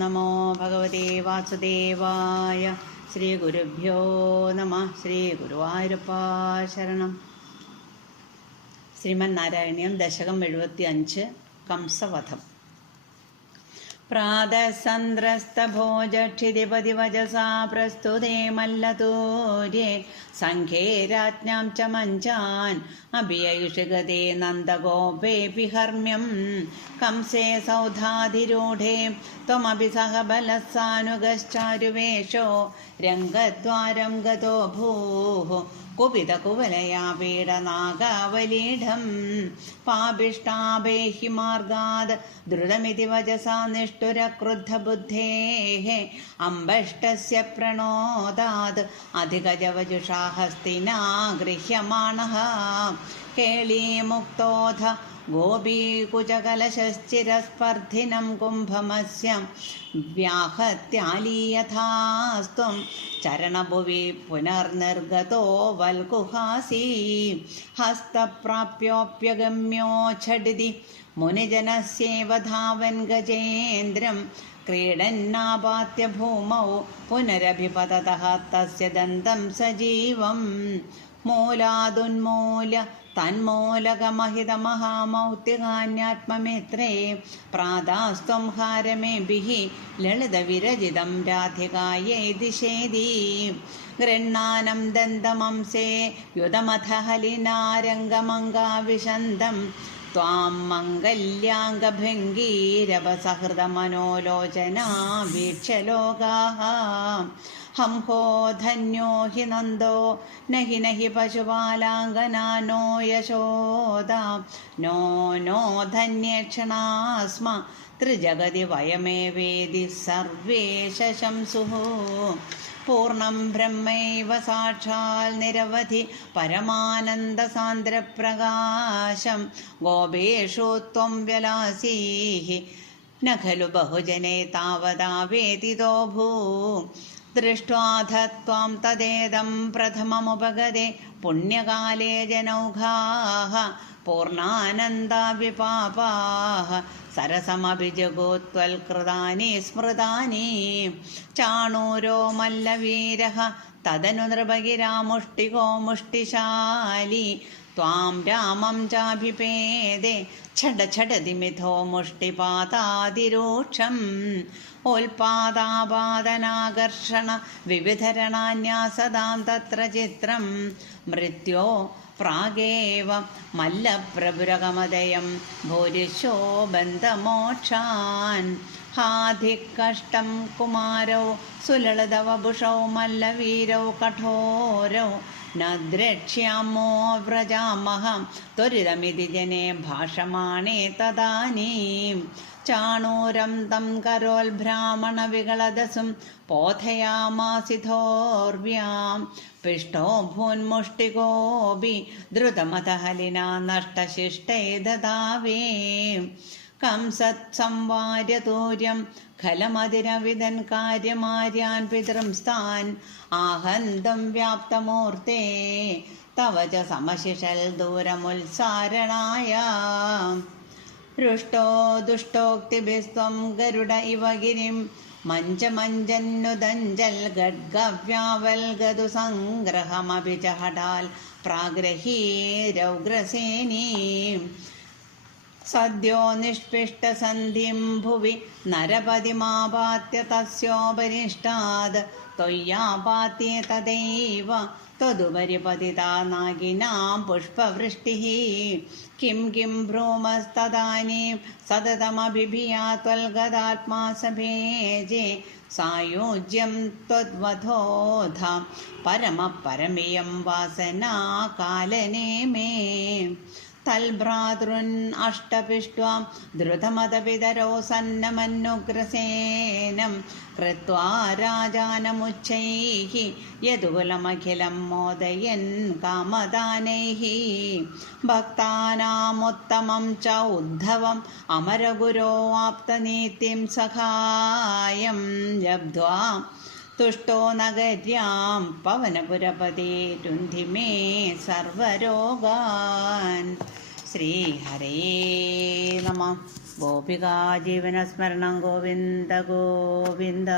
നമോ ഭഗവതേ വാസുദേവായ. ശ്രീ ഗുരുഭ്യോ നമഃ. ശ്രീ ഗുരുവായൂരപ്പ ശരണം. ശ്രീമന്നാരായണീയം ദശകം 75 കംസവധം. പ്രാതസന്ദ്രസ്തഭോജക്ഷിതിപതിവചസാ പ്രസ്തുതേ മല്ലതൂര്യെ സംഘേ രാജ്ഞാം ച മഞ്ചാൻ അഭിയയുഷിഗതേ നന്ദഗോപേപി ഹർമ്മ്യം കംസേ സൗധാധിരൂഢേ ത്വമപി സഹ ബലസാനുഗശ്ചാരുവേഷോ രംഗദ്വാരം ഗതോ ഭൂഃ കുപിതകുവലയാ പീഡനാഗാവലീഢം പാപിഷ്ടാഭേഹി മാർഗാത് ദ്രുതമിതി വചസാ നിഷ്ഠുരക്രുദ്ധബുദ്ധേഃ അംബഷ്ടസ്യ പ്രണോദാത് അധികജവജുഷാ ഹസ്തിനാ ഗൃഹ്യമാണഃ കേളീമുക്തോധ ഗോപീകുചകലശശ്ചിരസ്പർദ്ധിനം കുംഭമസ്യ വ്യാഹത്യാലീയഥാസ്ത്വം ചരണഭുവി പുനർനിർഗതോ വൽകുഹാസി ഹസ്തപ്രാപ്യോപ്യഗമ്യോ ഝടിതി മുനിജനസ്യേവ ധാവൻ ഗജേന്ദ്രം ക്രീഡന്നാപാത്യ ഭൂമൗ പുനരഭിപതതഃ തസ്യ ദന്തം സജീവം മൂലാദുന്മൂല്യ തന്മൂലകമഹിതമഹാമൗക്തികാന്യാത്മമിത്രേ പ്രാതാസ്ത്വം ഹാരമേഭിഃ ലളിതവിരചിതം രാധികായൈ ദിശേതി ഗൃഹ്ണാനം ദന്തമംസേ യുതമഥ ഹലിനാരംഗമംഗാവിശന്തം ത്വാം മംഗല്യാംഗഭംഗീരവസഹൃദമനോലോചനാ വീക്ഷ്യ ലോകാഃ ഹംഹോ ധന്യോ ഹി നന്ദോ നഹി നഹി പശുപാലാംഗനാ നോ യശോദ നോ നോ ധന്യേക്ഷണാ സ്മ ത്രിജഗതി വയമേവേദി സർവേ ശംസുഃ പൂർണ്ണം ബ്രഹ്മൈവ സാക്ഷാൽ നിരവധി പരമാനന്ദസാന്ദ്രപ്രകാശം ഗോപേഷു ത്വം വ്യലാസീഃ ന ഖലു ബഹുജനൈ താവതാവേദിതോ ഭൂ ദൃഷ്ട്വാധ ത്വാം തദേദം പ്രഥമമുപഗതേ പുണ്യകാലേ ജനൗഘാഃ പൂർണ്ണാനന്ദാ വിപാപാഃ സരസമഭിജഗോത്വൽകൃതാനി സ്മൃതാനി ചാണൂരോ മല്ലവീരഃ തദനു നൃപഗിരാമുഷ്ടികോ മുഷ്ടിശാലി ത്വാം രാമം ചാഭിപേദേ ഛടഛടതി മിഥോ മുഷ്ടിപാതാതിരൂക്ഷം ഉൽപാദാപാദനാകർഷണ വിവിധരണാന്യാസദാം തത്ര ചിത്രം മൃത്യോ പ്രാഗേവ മല്ലപ്രഭുരകമദയം ഭൂരിശോ ബന്ധമോക്ഷാൻ ഹാധികഷ്ടം കുമാരൗ സുലളിതവപുഷൗ മല്ലവീരൗ കഠോരൗ ന ദ്രക്ഷ്യാമോ വ്രജാമഹ ത്വരിതമിതി ജനേ ഭാഷമാണേ തദാനീം ചാണൂരം തം കരോൽഭ്രാമണ വികളദസും പോഥയാമാസിധോർവ്യാം പിഷ്ടോ ഭൂന്മുഷ്ടികോപി ദ്രുതമത ഹലിനാ നഷ്ടശിഷ്ടൈ ദദാവേ കംസത് സംവാര്യതൂര്യം ഖലമതിരവിദൻ കാര്യമാര്യാൻ പിതൃംസ്ഥാൻ ആഹന്തം വ്യാപ്തമൂർത്തേ തവ ച സമശിഷൽ ദൂരമുത്സാരണായ ഹൃഷ്ടോ ദുഷ്ടോക്തിഭിസ്ത്വം ഗരുഡ ഇവ ഗിരിം മഞ്ചമഞ്ചന്നുദഞ്ചൽ ഗഡ്ഗവ്യാവൽഗതു സംഗ്രഹമഭി ച ഹഠാൽ പ്രാഗ്രഹീരൗഗ്രസേനീ സദ്യോ നിഷ്പിഷ്ടസന്ധിം ഭുവി നരപതിമാപാത്യ തസ്യോപരിഷ്ടാദ് ത്വയ്യാപാത്യേ തദൈവ ത്വദുപരി പതിതാ നാഗിനാം പുഷ്പവൃഷ്ടിഃ കിം കിം ഭ്രൂമസ്തദാനീം സതതമഭിഭിയാ ത്വൽഗതാത്മാ സഭേജേ സായുജ്യം ത്വദ്വധോധ പരമപരമിയം വാസനാ കാലനേ മേ തൽഭ്രാതൃൻ അഷ്ടപിഷ്ട്വാം ദ്രുതമതപിതരോ സന്നമന്നുഗ്രസേനം കൃത്വാ രാജാനമുച്ചൈഃ യദുകുലമഖിലം മോദയൻ കാമദാനൈഃ ഭക്താനാമുത്തമം ച ഉദ്ധവം അമരഗുരോ ആപ്തനീതിം സഖായം ലബ്ധ്വാ തുഷ്ടോ നഗര്യാം പവനപുരപതി രുന്ധി മേ സർവരോഗാൻ. ശ്രീഹരേ നമഃ. ഗോപികാ ജീവനസ്മരണം ഗോവിന്ദ ഗോവിന്ദ.